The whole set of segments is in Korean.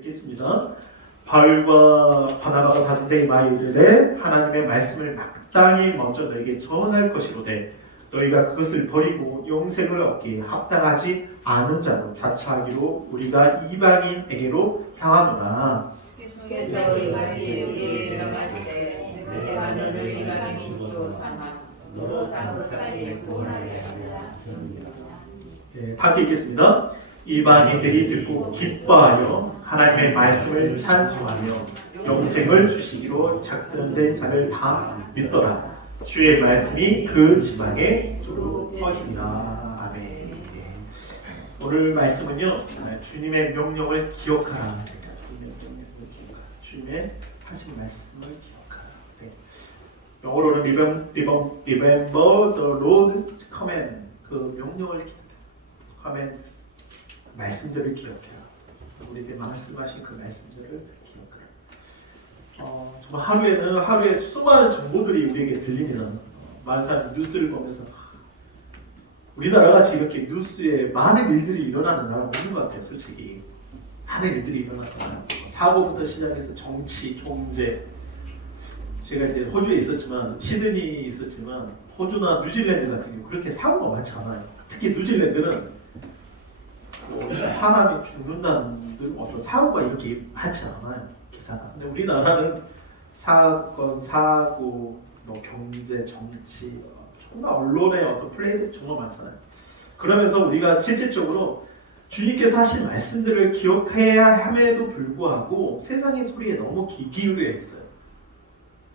읽겠습니다. 바울과 바나바가 다윗에게 많이 이르되 하나님의 말씀을 마땅히 먼저 너에게 전할 것이로되 너희가 그것을 버리고 영생을 얻기에 합당하지 않은 자로 자처하기로 우리가 이방인에게로 향하노라. 그래서 이같이 우리에게 들어갈 때 내가 너를 이방인 주로 삼아 너로 땅끝까지 구원하려 합니다. 함께 읽겠습니다. 이방인들이 듣고 기뻐하여 하나님의 말씀을 찬송하며 영생을 주시기로 작정된 자를 다 믿더라. 주의 말씀이 그 지방에 두루 퍼지니라. 아멘. 오늘 말씀은요, 주님의 명령을 기억하라. 주님의 하신 말씀을 기억하라. 영어로는 remember the Lord's command. 그 명령을 command 말씀들을 기억해라. 우리에게 말씀하신 그 말씀들을 기억하라. 정말 하루에 수많은 정보들이 우리에게 들립니다. 많은 사람이 뉴스를 보면서 우리나라가 지금 이렇게 뉴스에 많은 일들이 일어나는 나라가 없는 것 같아요. 솔직히 많은 일들이 일어나잖아요. 사고부터 시작해서 정치, 경제. 제가 이제 호주에 있었지만 시드니에 있었지만 호주나 뉴질랜드 같은 경우 그렇게 사고가 많지 않아요. 특히 뉴질랜드는 사람이 죽는다는 어떤 사고가 이렇게 많지 않아요. 기사가. 근데 우리나라는 사건, 사고, 경제, 정치, 정말 언론의 어떤 플레이들이 정말 많잖아요. 그러면서 우리가 실질적으로 주님께서 하신 말씀들을 기억해야 함에도 불구하고 세상의 소리에 너무 기울여 있어요.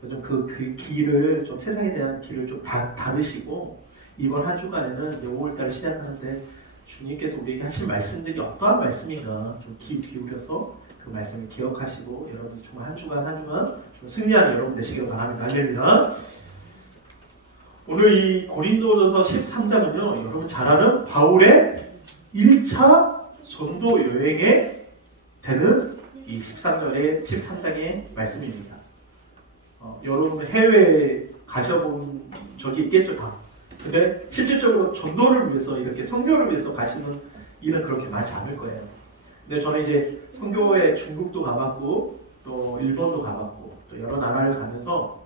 좀 그 길을 좀 세상에 대한 길을 좀 닫으시고 이번 한 주간에는 5월달 시작하는데 주님께서 우리에게 하신 말씀들이 어떠한 말씀인가 좀 기울여서 그 말씀을 기억하시고 여러분 정말 한 주간 승리하는 여러분 되시길 바랍니다. 할렐루야. 오늘 이 고린도전서 13장은요 여러분 잘 아는 바울의 1차 전도 여행에 되는 이 13장의 말씀입니다. 여러분 해외에 가셔본 적이 있겠죠 다. 근데 실질적으로 전도를 위해서 이렇게 선교를 위해서 가시는 일은 그렇게 많지 않을 거예요. 근데 저는 이제 선교에 중국도 가봤고 또 일본도 가봤고 또 여러 나라를 가면서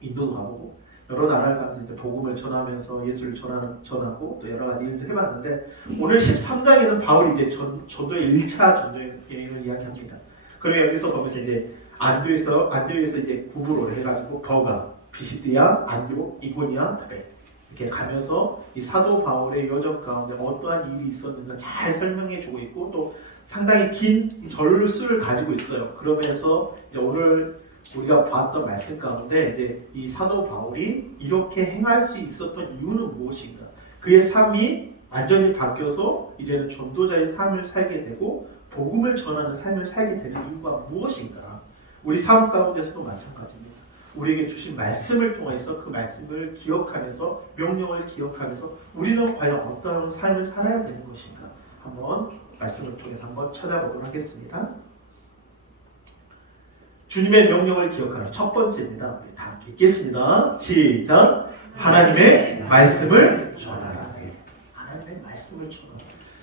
인도도 가보고 여러 나라를 가면서 이제 복음을 전하면서 예수를 전하고 또 여러 가지 일을 해봤는데 오늘 13장에는 바울이 이제 전도의 1차 전도여행을 이야기합니다. 그리고 여기서 보면서 이제 안디오에서 이제 구부로 해가지고 버가, 비시디아, 안디오, 이고니아, 다베 이렇게 가면서 이 사도 바울의 여정 가운데 어떠한 일이 있었는가 잘 설명해 주고 있고 또 상당히 긴 절수를 가지고 있어요. 그러면서 이제 오늘 우리가 봤던 말씀 가운데 이제 이 사도 바울이 이렇게 행할 수 있었던 이유는 무엇인가? 그의 삶이 완전히 바뀌어서 이제는 전도자의 삶을 살게 되고 복음을 전하는 삶을 살게 되는 이유가 무엇인가? 우리 삶 가운데서도 마찬가지입니다. 우리에게 주신 말씀을 통해서 그 말씀을 기억하면서 명령을 기억하면서 우리는 과연 어떤 삶을 살아야 되는 것인가? 한번 말씀을 통해서 한번 찾아보도록 하겠습니다. 주님의 명령을 기억하는 첫 번째입니다. 우리 다 함께 읽겠습니다. 시작. 하나님의 말씀을 전하라. 하나님의 말씀을 전하라.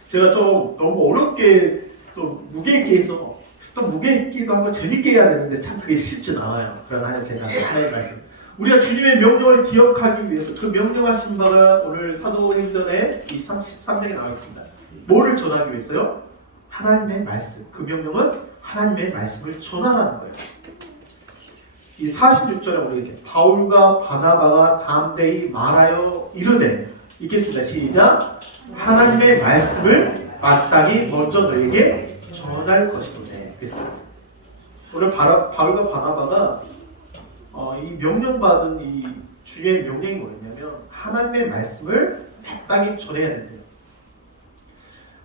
제가 좀 너무 어렵게 또 무게 있게 해서 또 무게 있기도 하고 재밌게 해야 되는데 참 그게 쉽진 않아요. 그러나 제가 하나님의 말씀 우리가 주님의 명령을 기억하기 위해서 그 명령하신 바가 오늘 사도행전의 이 13장에 나와 있습니다. 뭐를 전하기 위해서요? 하나님의 말씀. 그 명령은 하나님의 말씀을 전하라는 거예요. 이 46절에 우리 이렇게 바울과 바나바가 담대히 말하여 이르되 읽겠습니다. 시작. 하나님의 말씀을 마땅히 먼저 너에게 전할 것이로되. 그랬어요. 오늘 바울과 바나바가 이 명령받은 이 주의 명령이 뭐였냐면 하나님의 말씀을 마땅히 전해야 된대요.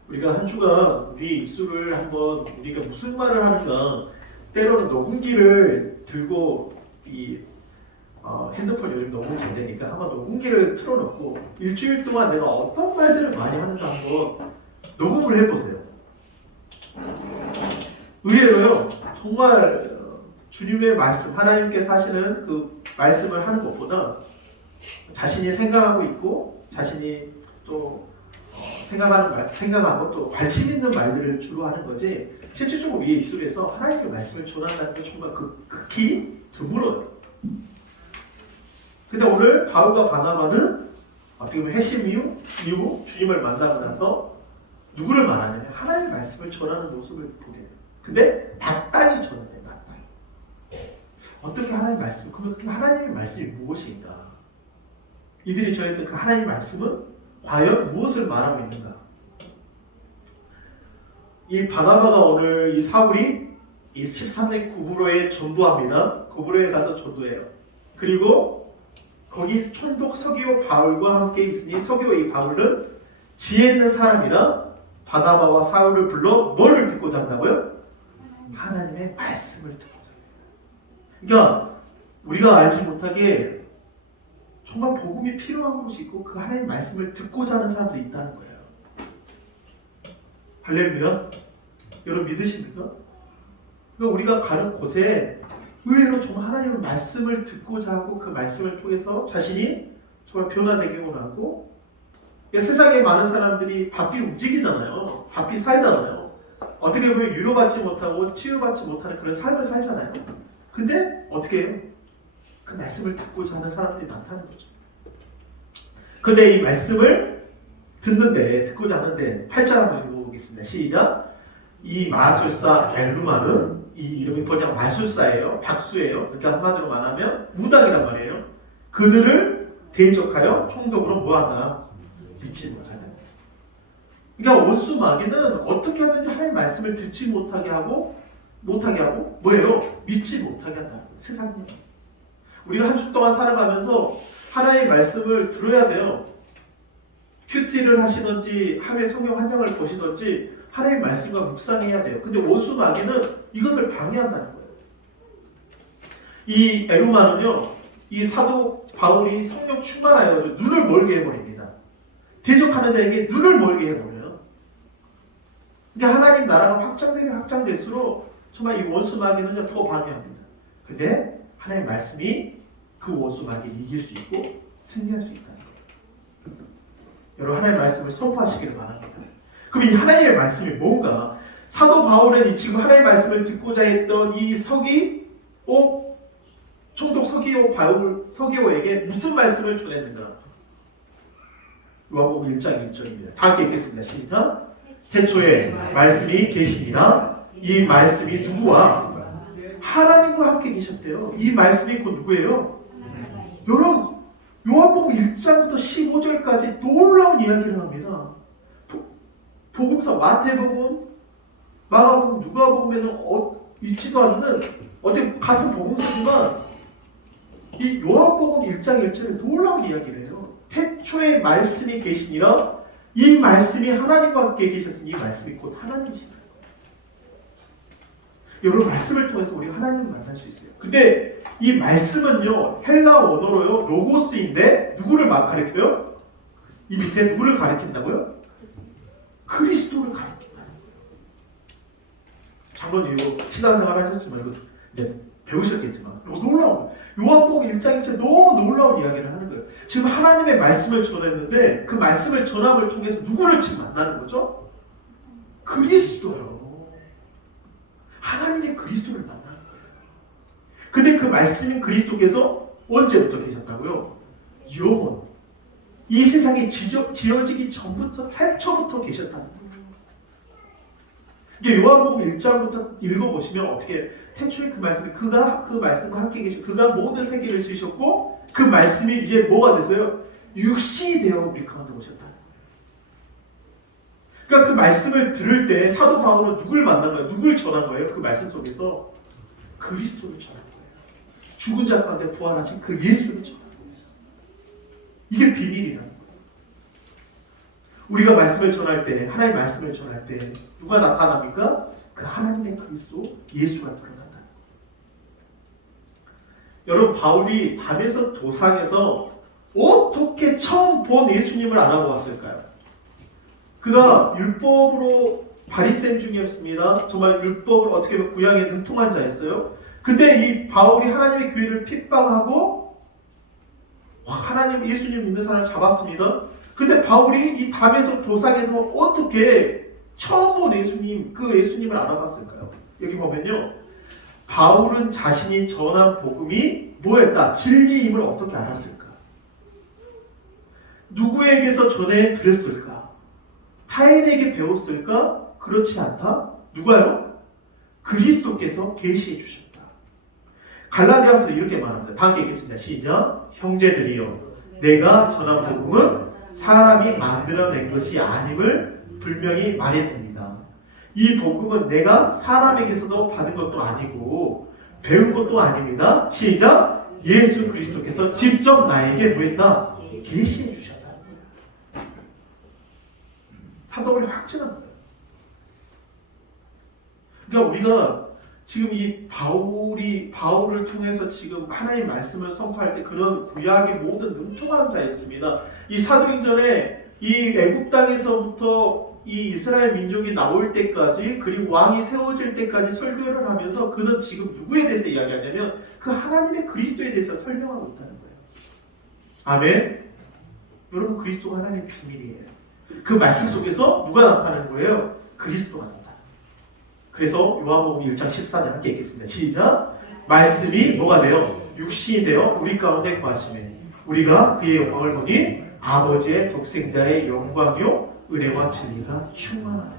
우리가 한 주간 우리 입술을 한번 우리가 무슨 말을 하는가 때로는 녹음기를 들고 이 핸드폰 요즘 녹음 잘 되니까 한번 녹음기를 틀어놓고 일주일 동안 내가 어떤 말들을 많이 하는가 한번 녹음을 해보세요. 의외로요 정말 주님의 말씀 하나님께서 하시는 그 말씀을 하는 것보다 자신이 생각하고 있고 자신이 또 생각하고 또 관심 있는 말들을 주로 하는 거지 실질적으로 우리 입술에서 하나님의 말씀을 전한다는 게 정말 극히 드물어요. 근데 오늘 바울과 바나바는 어떻게 보면 회심 이후 주님을 만나고 나서 누구를 말하냐면 하나님의 말씀을 전하는 모습을 보게 돼요. 근데 마땅히 전해요. 마땅히. 어떻게 하나님의 말씀, 그러면 그 하나님의 말씀이 무엇인가? 이들이 전했던 그 하나님의 말씀은 과연 무엇을 말하고 있는가? 이 바나바가 오늘 이 사울이 이 13년 구브로에 전도합니다. 구브로에 가서 전도해요. 그리고 거기 촌독 서기오 바울과 함께 있으니 서기오 이 바울은 지혜 있는 사람이라 바나바와 사울을 불러 뭐를 듣고자 한다고요? 하나님의 말씀을 듣고자 합니다. 그러니까 우리가 알지 못하게 정말 복음이 필요한 곳이 있고 그 하나님의 말씀을 듣고자 하는 사람들이 있다는 거예요. 할렐루야. 여러분 믿으십니까? 그러니까 우리가 가는 곳에 의외로 정말 하나님의 말씀을 듣고자 하고 그 말씀을 통해서 자신이 정말 변화되게 원하고 세상에 많은 사람들이 바삐 움직이잖아요. 바삐 살잖아요. 어떻게 보면 위로받지 못하고 치유받지 못하는 그런 삶을 살잖아요. 근데 어떻게 해요? 그 말씀을 듣고자 하는 사람들이 많다는 거죠. 근데 이 말씀을 듣고자 하는데 8절 한번 읽어보겠습니다. 시작. 이 마술사 엘루마는 이 이름이 그냥 마술사예요. 박수예요. 그렇게 한마디로 말하면 무당이란 말이에요. 그들을 대적하여 총독으로 뭐하다? 믿지 못하다. 그러니까 원수 마귀는 어떻게 하든지 하나님의 말씀을 듣지 못하게 하고 뭐예요? 믿지 못하게 한다. 세상에. 우리가 한 주 동안 살아가면서 하나님의 말씀을 들어야 돼요. 큐티를 하시든지 하루에 성경 한 장을 보시든지 하나님의 말씀과 묵상해야 돼요. 근데 원수 마귀는 이것을 방해한다는 거예요. 이 에루마는요, 이 사도 바울이 성령 충만하여 눈을 멀게 해버립니다. 대적하는 자에게 눈을 멀게 해버려요. 그러니까 하나님 나라가 확장되면 확장될수록 정말 이 원수 마귀는요 더 방해합니다. 근데 하나님의 말씀이 그 원수 마귀를 이길 수 있고 승리할 수 있다는 거예요. 여러분 하나님의 말씀을 선포하시기를 바랍니다. 그럼 이 하나님의 말씀이 뭔가? 사도 바울은 지금 하나님의 말씀을 듣고자 했던 이 총독 서기오에게 무슨 말씀을 전했는가? 요한복음 1장 1절입니다. 다 함께 읽겠습니다. 시작. 태초에 말씀이 계시니라. 이 말씀이 누구와? 하나님과 함께 계셨대요. 이 말씀이 곧 누구예요? 여러분 요한복음 1장부터 15절까지 놀라운 이야기를 합니다. 복음서 마태복음, 마가복음, 누가복음에는 있지도 않는 어디 같은 복음서지만 이 요한복음 1장 1절에 놀라운 이야기를 해요. 태초에 말씀이 계시니라. 이 말씀이 하나님과 함께 계셨으니 이 말씀이 곧 하나님이시다. 여러분 말씀을 통해서 우리가 하나님을 만날 수 있어요. 근데 이 말씀은요 헬라 원어로요 로고스인데 누구를 가리켜요? 이 밑에 누구를 가리킨다고요? 그리스도를 가리킨다. 장로님 이거 신앙생활 하셨지만 이거 이제 배우셨겠지만 이거 놀라운 요한복음 1장 1절 너무 놀라운 이야기를 하는 거예요. 지금 하나님의 말씀을 전했는데 그 말씀을 전함을 통해서 누구를 지금 만나는 거죠? 그리스도요. 하나님의 그리스도를 만나는 거예요. 근데 그 말씀인 그리스도께서 언제부터 계셨다고요? 영원. 이 세상이 지어지기 전부터 태초부터 계셨다는 거예요. 이게 요한복음 1장부터 읽어보시면 어떻게 태초에 그 말씀이 그가 그 말씀과 함께 계시고 그가 모든 세계를 지으셨고 그 말씀이 이제 뭐가 돼서요? 육신이 되어 우리 가운데 오셨다는 거예요. 그러니까 그 말씀을 들을 때 사도 바울은 누굴 만난 거예요? 누굴 전한 거예요? 그 말씀 속에서 그리스도를 전한 거예요. 죽은 자 가운데 부활하신 그 예수를 전한 거예요. 이게 비밀이라는 거예요. 우리가 말씀을 전할 때, 하나님의 말씀을 전할 때 누가 나타납니까? 그 하나님의 그리스도 예수가 드러난다는 거예요. 여러분 바울이 담에서 도상에서 어떻게 처음 본 예수님을 알아보았을까요? 그가 율법으로 바리새인 중이었습니다. 정말 율법을 어떻게 보면 구약에 능통한 자였어요. 근데 이 바울이 하나님의 교회를 핍박하고 하나님 예수님 믿는 사람을 잡았습니다. 근데 바울이 이 담에서 도상에서 어떻게 처음 본 예수님, 그 예수님을 알아봤을까요? 여기 보면요, 바울은 자신이 전한 복음이 뭐였다? 진리임을 어떻게 알았을까? 누구에게서 전해 들었을까? 타인에게 배웠을까? 그렇지 않다? 누가요? 그리스도께서 계시해 주셨다. 갈라디아서도 이렇게 말합니다. 다 함께 읽겠습니다. 시작. 형제들이여, 내가 전한 복음은 사람이 만들어낸 것이 아님을 분명히 말해둡니다. 이 복음은 내가 사람에게서도 받은 것도 아니고 배운 것도 아닙니다. 시작. 예수 그리스도께서 직접 나에게 뭐했다? 계시해 주셨다. 사도를 확증한 거예요. 그러니까 우리가 지금 이 바울을 통해서 지금 하나님의 말씀을 선포할 때 그런 구약의 모든 능통한 자였습니다. 이 사도행전에 이 애굽 땅에서부터 이 이스라엘 민족이 나올 때까지, 그리고 왕이 세워질 때까지 설교를 하면서 그는 지금 누구에 대해서 이야기하냐면 그 하나님의 그리스도에 대해서 설명하고 있다는 거예요. 아멘. 여러분, 그리스도가 하나님의 비밀이에요. 그 말씀 속에서 누가 나타나는 거예요? 그리스도가 나타나요. 그래서 요한복음 1장 14절 함께 읽겠습니다. 시작. 말씀이 뭐가 돼요? 육신이 되어 우리 가운데 거하시네. 우리가 그의 영광을 보니 아버지의 독생자의 영광요 은혜와 진리가 충만하다.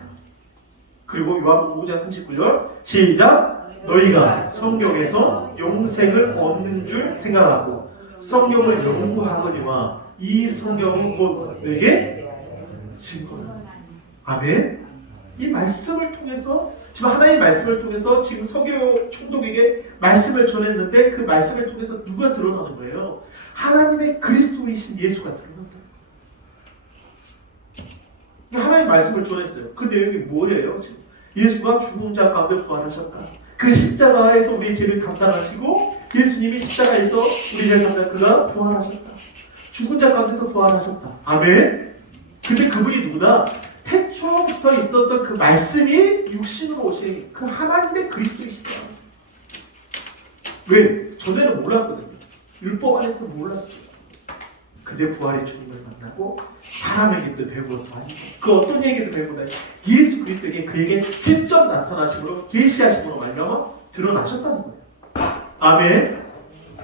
그리고 요한복음 5장 39절 시작. 너희가 성경에서 영생을 얻는 줄 생각하고 성경을 연구하거니와 이 성경은 곧 내게 증거다. 아멘. 이 말씀을 통해서, 지금 하나님의 말씀을 통해서 지금 서교 총독에게 말씀을 전했는데 그 말씀을 통해서 누가 드러나는 거예요? 하나님의 그리스도이신 예수가 드러난다. 하나님의 말씀을 전했어요. 그 내용이 뭐예요? 지금 예수가 죽은 자 가운데 부활하셨다. 그 십자가에서 우리의 죄를 감당하시고 예수님이 십자가에서 우리의 죄를 감당, 그가 부활하셨다. 죽은 자 가운데서 부활하셨다. 아멘. 근데 그분이 누구다? 태초부터 있었던 그 말씀이 육신으로 오신 그 하나님의 그리스도이시다. 왜? 전에는 몰랐거든요. 율법 안에서 몰랐어요. 근데 부활의 주님을 만나고 사람에게도 배운 것도 아니고 그 어떤 얘기도 배우고 다니고 예수 그리스도에게 그에게 직접 나타나심으로 계시하심으로 말미암아 드러나셨다는 거예요. 아멘.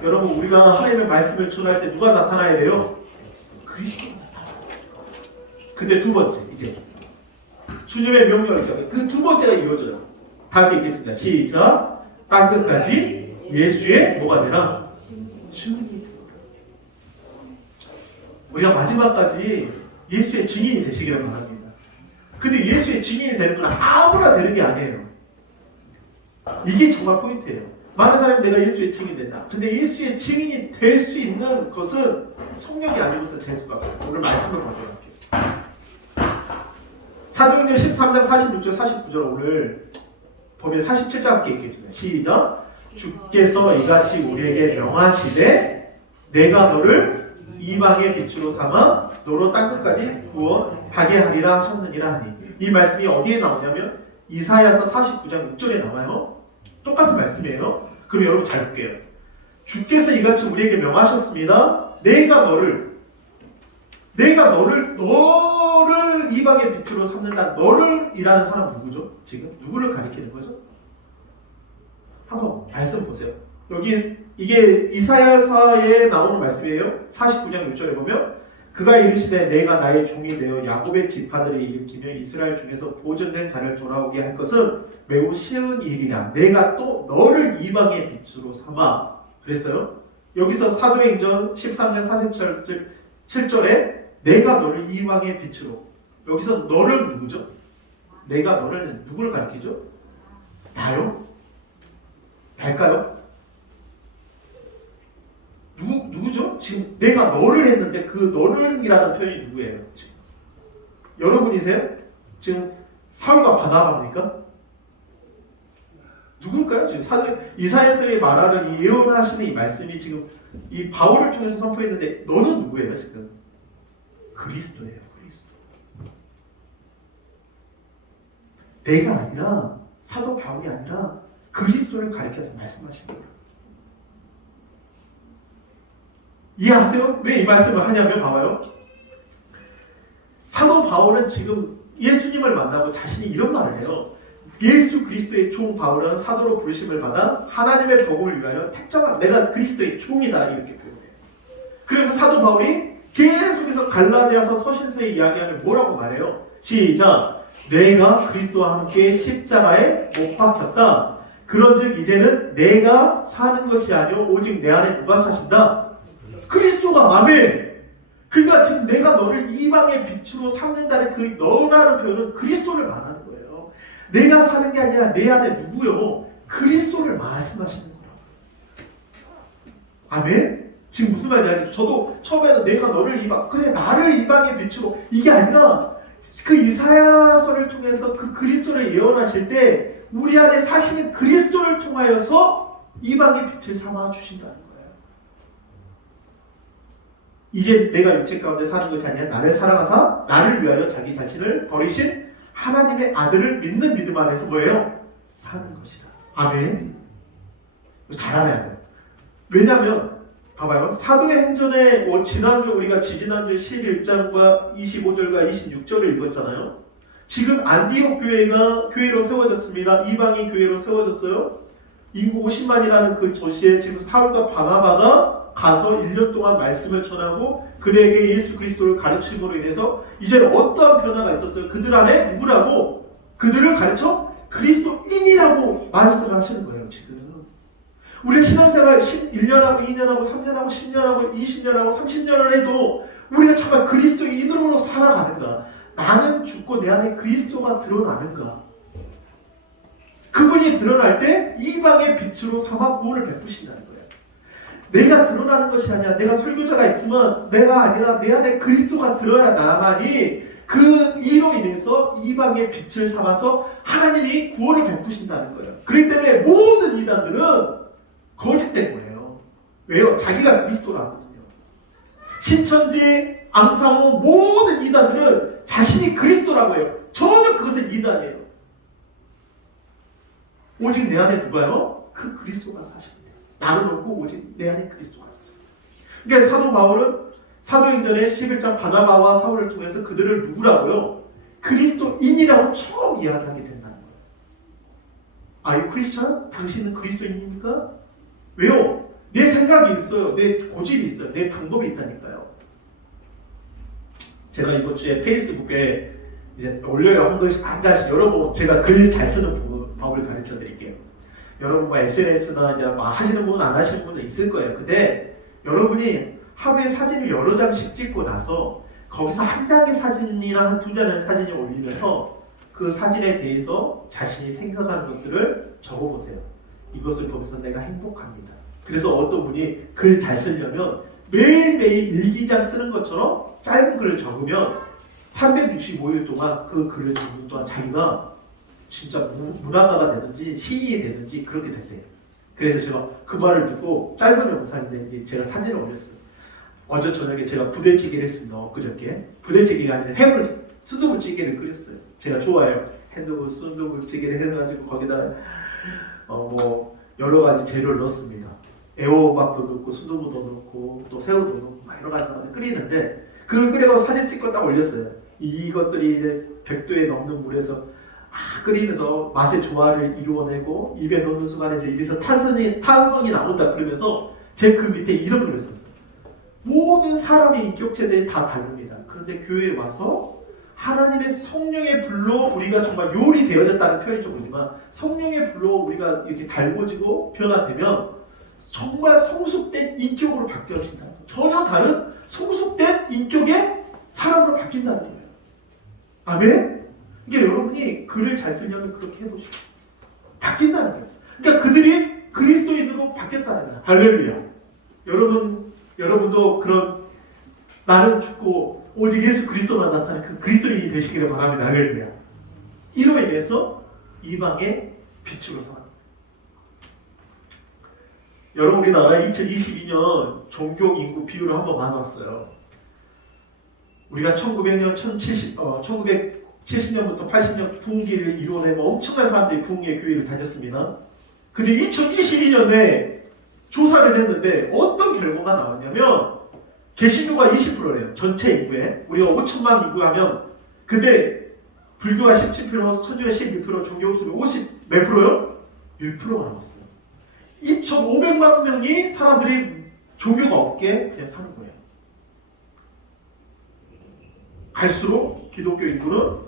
여러분, 우리가 하나님의 말씀을 전할 때 누가 나타나야 돼요? 그리스도가 나타나요. 근데 두 번째, 이제 주님의 명령을 기억해. 그 두 번째가 이어져요. 다음에 읽겠습니다. 시작. 땅끝까지 예수의 뭐가 되라? 증인이 되라. 우리가 마지막까지 예수의 증인이 되시기를 바랍니다. 근데 예수의 증인이 되는 건 아무나 되는 게 아니에요. 이게 정말 포인트예요. 많은 사람이 내가 예수의 증인이 된다. 근데 예수의 증인이 될 수 있는 것은 성령이 아니고서 될 수가 없어요. 오늘 말씀을 먼저 할게요. 사도행전 13장 46절 49절 오늘 보면 47장 함께 읽겠습니다. 시작. 주께서 이같이 우리에게 명하시되 내가 너를 이방의 빛으로 삼아 너로 땅끝까지 구원하게 하리라 하셨느니라 하니, 이 말씀이 어디에 나오냐면 이사야서 49장 6절에 나와요. 똑같은 말씀이에요. 그럼 여러분 잘 볼게요. 주께서 이같이 우리에게 명하셨습니다. 내가 너를 이방의 빛으로 삼는다. 너를 이라는 사람은 누구죠? 지금 누구를 가리키는 거죠? 한번 말씀 보세요. 여기 이게 이사야서에 나오는 말씀이에요. 49장 6절에 보면 그가 이르시되 내가 나의 종이 되어 야곱의 지파들을 일으키며 이스라엘 중에서 보존된 자를 돌아오게 할 것은 매우 쉬운 일이라. 내가 또 너를 이방의 빛으로 삼아. 그랬어요. 여기서 사도행전 13장 47절에 내가 너를 이방의 빛으로. 여기서 너를 누구죠? 내가 너를 누굴 가리키죠? 나요? 날까요? 누구죠? 지금 내가 너를 했는데 그 너를이라는 표현이 누구예요? 지금 여러분이세요? 지금 사울과 바나바입니까? 누굴까요? 지금 이사야서의 말하는 이 예언하시는 이 말씀이 지금 이 바울을 통해서 선포했는데 너는 누구예요? 지금 그리스도예요. 그리스도. 내가 아니라 사도 바울이 아니라 그리스도를 가리켜서 말씀하신 거예요. 이해하세요? 왜 이 말씀을 하냐면 봐봐요. 사도 바울은 지금 예수님을 만나고 자신이 이런 말을 해요. 예수 그리스도의 종 바울은 사도로 부르심을 받아 하나님의 복음을 위하여 택정한 내가 그리스도의 종이다 이렇게 표현해요. 그래서 사도 바울이 계속해서 갈라디아서 서신서에 이야기하면 뭐라고 말해요? 시작! 내가 그리스도와 함께 십자가에 못 박혔다. 그런즉 이제는 내가 사는 것이 아니오 오직 내 안에 누가 사신다? 그리스도가. 아멘. 그러니까 지금 내가 너를 이방의 빛으로 삼는다는 그 너라는 표현은 그리스도를 말하는 거예요. 내가 사는 게 아니라 내 안에 누구요? 그리스도를 말씀하시는 거예요. 아멘. 지금 무슨 말인지 알겠죠? 저도 처음에는 내가 너를 그래 나를 이방의 빛으로 이게 아니라 그 이사야서를 통해서 그 그리스도를 예언하실 때 우리 안에 사시는 그리스도를 통하여서 이방의 빛을 삼아 주신다는 거예요. 이제 내가 육체 가운데 사는 것이 아니라 나를 사랑하사 나를 위하여 자기 자신을 버리신 하나님의 아들을 믿는 믿음 안에서 뭐예요? 사는 것이다. 아멘. 잘 알아야 돼요. 왜냐하면 봐봐요. 사도의 행전에 지난주 우리가 지지난주에 11장과 25절과 26절을 읽었잖아요. 지금 안디옥 교회로 세워졌습니다. 이방인 교회로 세워졌어요. 인구 50만이라는 그 도시에 지금 사울과 바나바가 가서 1년 동안 말씀을 전하고 그들에게 예수 그리스도를 가르침으로 인해서 이제는 어떠한 변화가 있었어요? 그들 안에 누구라고? 그들을 가르쳐 그리스도인이라고 말씀을 하시는 거예요. 지금 우리가 신앙생활 1년하고 2년하고 3년하고 10년하고 20년하고 30년을 해도 우리가 정말 그리스도인으로 살아가는가? 나는 죽고 내 안에 그리스도가 드러나는가? 그분이 드러날 때 이방의 빛으로 삼아 구원을 베푸신다는 거예요. 내가 드러나는 것이 아니라 내가 설교자가 있지만 내가 아니라 내 안에 그리스도가 드러나야 나만이 그 이로 인해서 이방의 빛을 삼아서 하나님이 구원을 베푸신다는 거예요. 그렇기 때문에 모든 이단들은 거짓된 거예요. 왜요? 자기가 그리스도라거든요. 신천지, 앙상호 모든 이단들은 자신이 그리스도라고 해요. 전혀 그것은 이단이에요. 오직 내 안에 누가요? 그 그리스도가 사십니다. 나를 놓고 오직 내 안에 그리스도가 사십니다. 그러니까 사도 바울은 사도행전의 11장 바나바와 사울을 통해서 그들을 누구라고요? 그리스도인이라고 처음 이야기하게 된다는 거예요. Are you Christian? 당신은 그리스도인입니까? 왜요? 내 생각이 있어요. 내 고집이 있어요. 내 방법이 있다니까요. 제가 이번 주에 페이스북에 이제 올려요. 한 번씩 앉아서 여러분 제가 글 잘 쓰는 법을 가르쳐 드릴게요. 여러분 뭐 SNS나 이제 뭐 하시는 분은 안 하시는 분은 있을 거예요. 근데 여러분이 하루에 사진을 여러 장씩 찍고 나서 거기서 한 장의 사진이나 한 두 장의 사진을 올리면서 그 사진에 대해서 자신이 생각하는 것들을 적어보세요. 이것을 보면서 내가 행복합니다. 그래서 어떤 분이 글 잘 쓰려면 매일매일 일기장 쓰는 것처럼 짧은 글을 적으면 365일 동안 그 글을 적는 동안 자기가 진짜 문학가가 되든지 시인이 되든지 그렇게 됐대요. 그래서 제가 그 말을 듣고 짧은 영상인데 이제 제가 사진을 올렸어요. 어제 저녁에 제가 부대찌개를 했습니다. 그저께 부대찌개가 아니라 해물 순두부찌개를 끓였어요. 제가 좋아해요. 해물 순두부찌개를 해가지고 거기다가 뭐 여러 가지 재료를 넣습니다. 애호박도 넣고 순두부도 넣고 또 새우도 넣고 막 여러 가지 끓이는데 그걸 끓여서 사진 찍고 딱 올렸어요. 이것들이 이제 100도에 넘는 물에서 끓이면서 맛의 조화를 이루어내고 입에 넣는 순간에 이제 입에서 탄성이 나온다 그러면서 제 그 밑에 이런 글을 썼어요. 모든 사람의 인격체들이 다 다릅니다. 그런데 교회에 와서 하나님의 성령의 불로 우리가 정말 요리 되어졌다는 표현이 좀 그렇지만 성령의 불로 우리가 이렇게 달궈지고 변화되면 정말 성숙된 인격으로 바뀌어진다. 전혀 다른 성숙된 인격의 사람으로 바뀐다는 거예요. 아멘? 그러니까 여러분이 글을 잘 쓰려면 그렇게 해보시고 바뀐다는 거예요. 그러니까 그들이 그리스도인으로 바뀌었다는 거예요. 할렐루야. 여러분도 그런 나는 죽고 오직 예수 그리스도만 나타나는 그 그리스도인이 되시기를 바랍니다. 할렐루야. 이로 인해서 이방의 빛으로 살아갑니다. 여러분 우리나라 2022년 종교 인구 비율을 한번 봐봤어요. 우리가 1970년부터 80년 부흥기를 이루어내고 엄청난 사람들이 부흥의 교회를 다녔습니다. 근데 2022년에 조사를 했는데 어떤 결과가 나왔냐면 개신교가 20%래요. 전체 인구에. 우리가 5천만 인구 하면 근데 불교가 17%, 천주가 12%, 종교 없으면 50 몇 프로요? 1%가 남았어요. 2,500만 명이 사람들이 종교가 없게 그냥 사는 거예요. 갈수록 기독교 인구는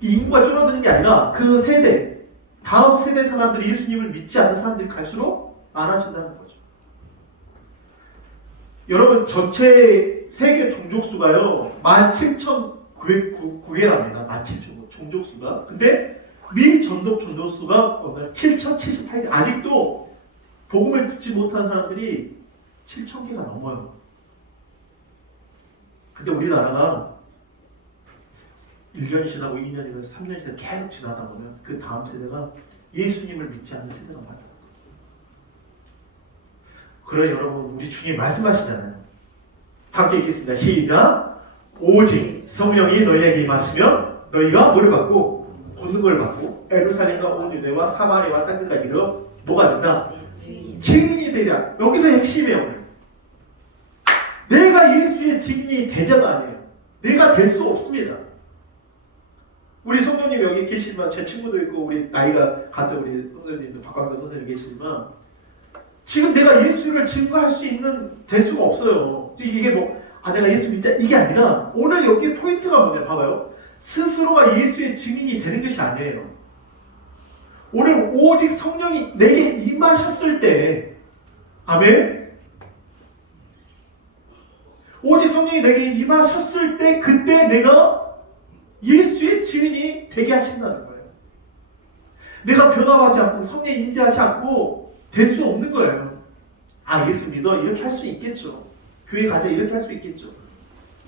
인구가 줄어드는 게 아니라 그 세대, 다음 세대 사람들이 예수님을 믿지 않는 사람들이 갈수록 많아진다는 거죠. 여러분 전체 세계 종족수가요 17,909개랍니다. 17,000 종족수가. 근데 미 전독 종족수가 7,078개. 아직도 복음을 듣지 못한 사람들이 7,000개가 넘어요. 근데 우리나라가 1년 지나고 2년이면서 3년 지나고 계속 지나다 보면 그 다음 세대가 예수님을 믿지 않는 세대가 많아요. 그래 여러분 우리 주님 말씀하시잖아요. 함께 읽겠습니다. 시작. 오직 성령이 너희에게 임하시면 너희가 뭐를 받고 권능을 받고 예루살렘과 온 유대와 사마리아와 땅 끝까지 이르러 뭐가 된다? 증인이 되랴. 여기서 핵심이에요. 내가 예수의 증인이 되자가 아니에요. 내가 될 수 없습니다. 우리 성도님 여기 계시지만 제 친구도 있고 우리 나이가 같은 우리 선생님도 박광근 선생님 계시지만 지금 내가 예수를 증거할 수 있는 될 수가 없어요. 이게 내가 예수 믿자 이게 아니라 오늘 여기 포인트가 뭐냐 봐봐요. 스스로가 예수의 증인이 되는 것이 아니에요. 오늘 오직 성령이 내게 임하셨을 때 아멘. 오직 성령이 내게 임하셨을 때 그때 내가 예수의 증인이 되게 하신다는 거예요. 내가 변화하지 않고 성령이 인지하지 않고 될 수 없는 거예요. 아 예수 믿어 이렇게 할 수 있겠죠. 교회 가자 이렇게 할 수 있겠죠.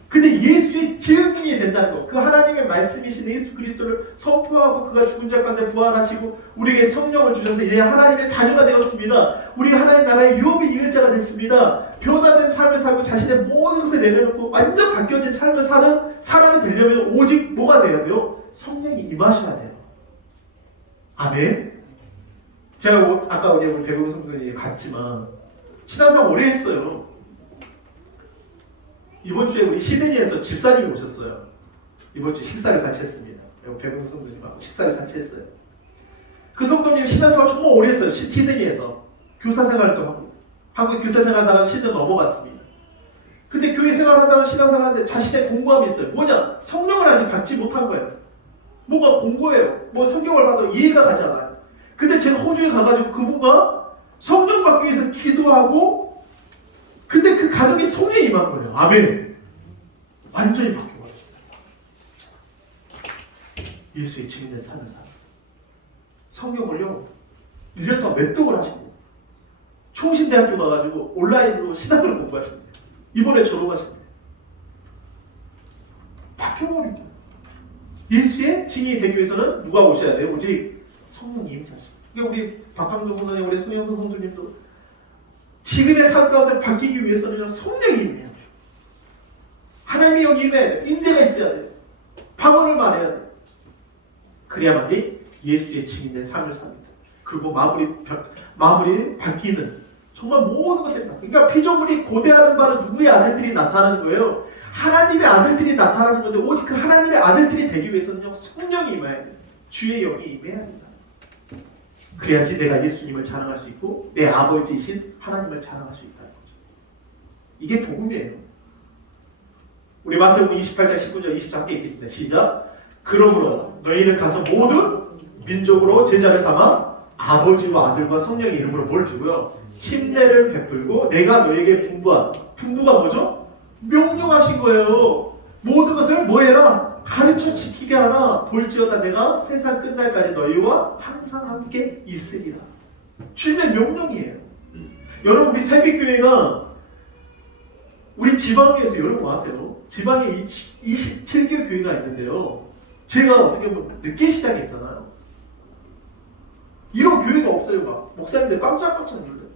근데 예수의 증인이 된다는 것, 그 하나님의 말씀이신 예수 그리스도를 선포하고 그가 죽은 자 가운데 부활하시고 우리에게 성령을 주셔서 이제 하나님의 자녀가 되었습니다. 우리가 하나님 나라의 유업이 이을 자가 됐습니다. 변화된 삶을 살고 자신의 모든 것을 내려놓고 완전 바뀌어진 삶을 사는 사람이 되려면 오직 뭐가 돼야 돼요? 성령이 임하셔야 돼요. 아멘. 제가 아까 우리 대부분 성도들이 갔지만 신앙생활 오래 했어요. 이번 주에 우리 시드니에서 집사님이 오셨어요. 이번 주 식사를 같이 했습니다. 배분 성도님하고 식사를 같이 했어요. 그 성도님이 신앙생활 정말 오래 했어요. 시드니에서 교사 생활도 하고 한국 교사 생활하다가 시드니 넘어갔습니다. 근데 교회 생활하다가 신앙생활하는데 자신의 공고함이 있어요. 뭐냐? 성령을 아직 받지 못한 거예요. 뭔가 공고해요. 성경을 봐도 이해가 가지 않아요. 근데 제가 호주에 가가지고 그분과 성령 받기 위해서 기도하고 근데 그 가정이 성령이 임한 거예요. 아멘. 완전히 바뀌어버렸어요. 예수의 증인된 삶을 살아요. 성경을요 1년 동안 매독을 하신대요. 총신대학교 가가지고 온라인으로 신학을 공부하신대요. 이번에 졸업하신대요. 바뀌어버린 거예요. 예수의 증인이 되기 위해서는 누가 오셔야 돼요? 오직 성령이 임하십니다. 그러니까 우리 박항도 분원의 우리 송영선 성도님도 지금의 삶 가운데 바뀌기 위해서는 성령이 임해야 돼요. 하나님이 여기 임해야 돼요. 임재가 있어야 돼요. 방언을 말해야 돼요. 그래야만 예수의 증인된 삶을 삽니다. 그리고 마무리 바뀌는 정말 모든 것들이 바뀌는. 그러니까 피조물이 고대하는 바는 누구의 아들들이 나타나는 거예요? 하나님의 아들들이 나타나는 건데 오직 그 하나님의 아들들이 되기 위해서는 성령이 임해야 돼요. 주의 영이 임해야 된다. 그래야지 내가 예수님을 자랑할 수 있고 내 아버지이신 하나님을 자랑할 수 있다는 거죠. 이게 복음이에요. 우리 마태복음 28장 19절 23절 읽겠습니다. 시작. 그러므로 너희는 가서 모든 민족으로 제자를 삼아 아버지와 아들과 성령의 이름으로 뭘 주고요? 심례를 베풀고 내가 너희에게 분부가 뭐죠? 명령하신 거예요. 모든 것을 뭐 해라? 가르쳐 지키게 하라. 볼지어다 내가 세상 끝날까지 너희와 항상 함께 있으리라. 주님의 명령이에요. 여러분 우리 새빛교회가 우리 지방에서 여러분 뭐 아세요? 지방에 27개 교회가 있는데요. 제가 어떻게 보면 늦게 시작했잖아요. 이런 교회가 없어요. 막 목사님들 깜짝깜짝 놀라요.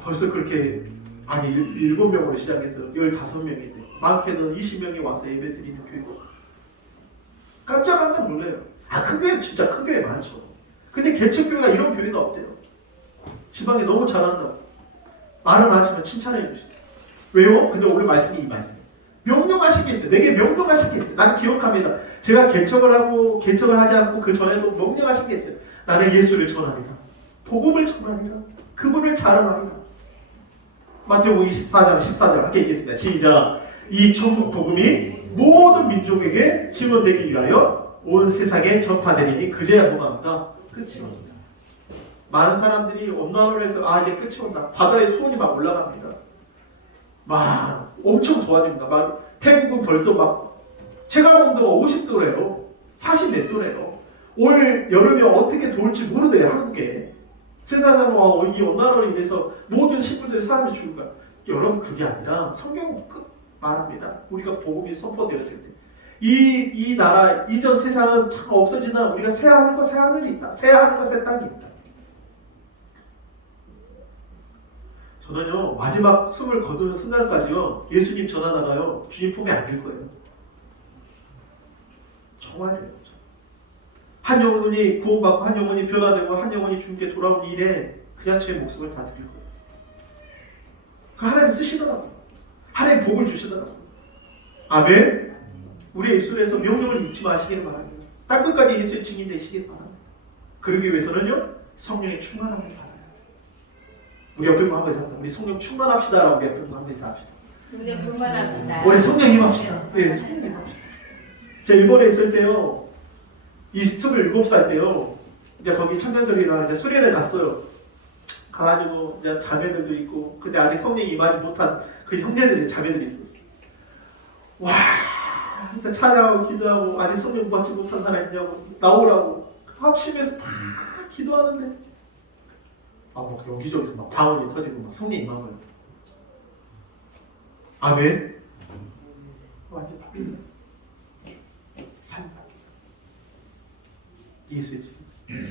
벌써 그렇게 아니 7명으로 시작해서 15명이 돼. 많게는 20명이 와서 예배 드리는 교회도 깜짝 놀라요. 큰 교회 진짜 큰 교회 많죠. 근데 개척교회가 이런 교회가 없대요. 지방에 너무 잘한다고 말은 하시면 칭찬해 주시죠. 왜요? 근데 오늘 말씀이 이 말씀이에요. 명령하신 게 있어요. 내게 명령하신 게 있어요. 나는 기억합니다. 제가 개척을 하지 않고 그 전에도 명령하신 게 있어요. 나는 예수를 전합니다. 복음을 전합니다. 그분을 자랑합니다. 마태복음 24장 14절 함께 읽겠습니다. 시작. 이 천국 복음이 모든 민족에게 증언되기 위하여 온 세상에 전파되리니 그제야 무마하다. 끝이 옵니다. 많은 사람들이 온난화를 해서 이제 끝이 온다. 바다에 수온이 막 올라갑니다. 막 엄청 도와줍니다. 막 태국은 벌써 막 체감온도가 50도래요. 40 몇 도래요. 올 여름에 어떻게 더울지 모르대요. 한국에. 세상에서 이 온난화로 인해서 모든 식물들이 사람이 죽은 거야. 여러분 그게 아니라 성경은 말합니다. 우리가 복음이 선포되어질 때 이 나라 이전 세상은 참 없어지나 우리가 새 하늘과 새 하늘이 있다. 새 하늘과 새 땅이 있다. 저는요 마지막 숨을 거두는 순간까지요 예수님 전하다가요 주님 품에 안길 거예요. 정말이에요. 한 영혼이 구원받고 한 영혼이 변화되고 한 영혼이 주님께 돌아온 일에 그냥 제 목숨을 다 드릴 거예요. 그 하나님 쓰시더라고요. 하나님 복을 주시더라고요. 아멘. 우리의 입술에서 명령을 잊지 마시기를 바랍니다. 딱 끝까지 예수의 증인 되시길 바랍니다. 그러기 위해서는요 성령의 충만함을 바라요. 우리 옆에 분 한번 해서 우리 성령 충만합시다라고 우리 옆에 분 한번 해서 합시다. 성령 충만합시다. 우리 성령 임합시다. 네, 성령 임합시다. 제가 일본에 있을 때요 27살 때요 이제 거기 청년들이랑 이제 수련회 갔어요. 가가지고 이제 자매들도 있고 근데 아직 성령 임하지 못한 그 형제들이 자매들이 있었어요. 와 진짜 찬양하고 기도하고 아직 성령 받지 못한 사람 있냐고 나오라고 합심해서 막 기도하는데 막 여기저기서 막 방언이 터지고 막 성령 임하고요. 아멘. 완전 바뀝니다. 삶 예수의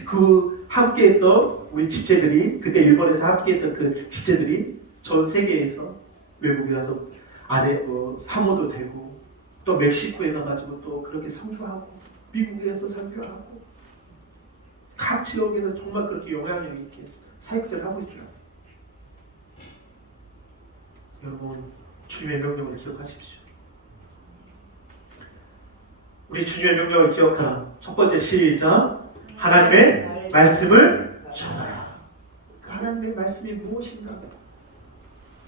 그 함께했던 우리 지체들이 그때 일본에서 함께했던 그 지체들이 전 세계에서 외국에 가서 사모도 되고 또 멕시코에 가가지고 또 그렇게 선교하고 미국에 가서 선교하고 각 지역에서 정말 그렇게 영향력 있게 사역을 하고 있죠. 여러분 주님의 명령을 기억하십시오. 우리 주님의 명령을 기억하라. 첫 번째 시작. 하나님의 말씀을 전하라. 그 하나님의 말씀이 무엇인가?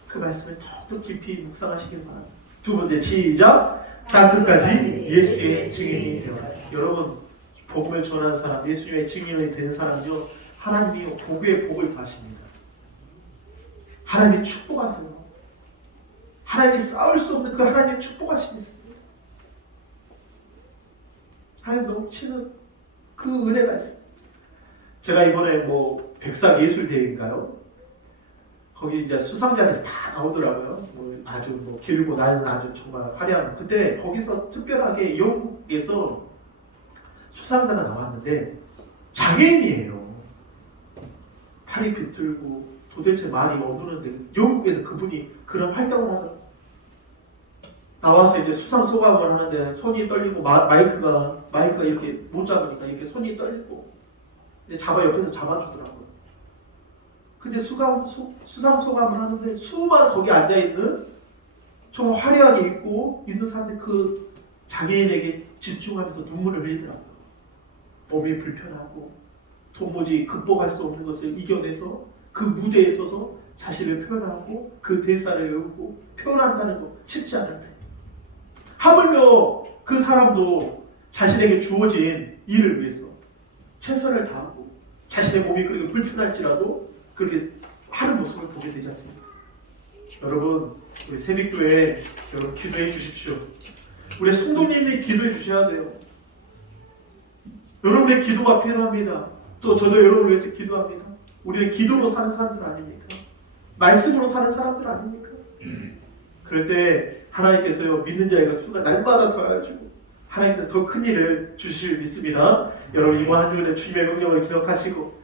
그 말씀을 더 깊이 묵상하시길 바랍니다. 두 번째 시작. 땅끝까지 예수의 증인이 되어라. 여러분 복음을 전하는 사람, 예수님의 증인이 되는 사람은요 하나님이 복의 복을 가십니다. 하나님이 축복하세요. 하나님이 쌓을 수 없는 그 하나님의 축복하심이 있습니다. 하나님 넘치는 그 은혜가 있습니다. 제가 이번에 백상 예술대회인가요? 거기 이제 수상자들이 다 나오더라고요. 아주 길고 나이는 아주 정말 화려한. 그때 거기서 특별하게 영국에서 수상자가 나왔는데 장애인이에요. 팔이 비틀고 도대체 말이 어두는데 영국에서 그분이 그런 활동을 하더라고요. 나와서 이제 수상 소감을 하는데 손이 떨리고 마이크가 이렇게 못 잡으니까 이렇게 손이 떨리고 이제 옆에서 잡아주더라고요. 근데 수상 소감을 하는데 수많은 거기 앉아 있는 정말 화려하게 입고 있는 사람들 그 장애인에게 집중하면서 눈물을 흘리더라고요. 몸이 불편하고 도무지 극복할 수 없는 것을 이겨내서 그 무대에 서서 자신을 표현하고 그 대사를 외우고 표현한다는 거 쉽지 않은데 하물며 그 사람도 자신에게 주어진 일을 위해서 최선을 다하고 자신의 몸이 그렇게 불편할지라도 그렇게 하는 모습을 보게 되지 않습니까? 여러분 우리 새벽교회 여러분 기도해 주십시오. 우리 성도님들이 기도해 주셔야 돼요. 여러분의 기도가 필요합니다. 또 저도 여러분을 위해서 기도합니다. 우리는 기도로 사는 사람들 아닙니까? 말씀으로 사는 사람들 아닙니까? 그럴 때 하나님께서요 믿는 자에게 수가 날마다 더해지고 하나님께서 더 큰 일을 주실 믿습니다. 여러분 이번 한 주간에 주님의 명령을 기억하시고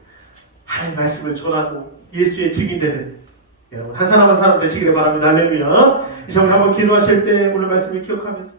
하나님 말씀을 전하고 예수의 증인되는 여러분 한 사람 한 사람 되시기를 바랍니다. 할렐루야. 이 시간 한번 기도하실 때 오늘 말씀을 기억하면서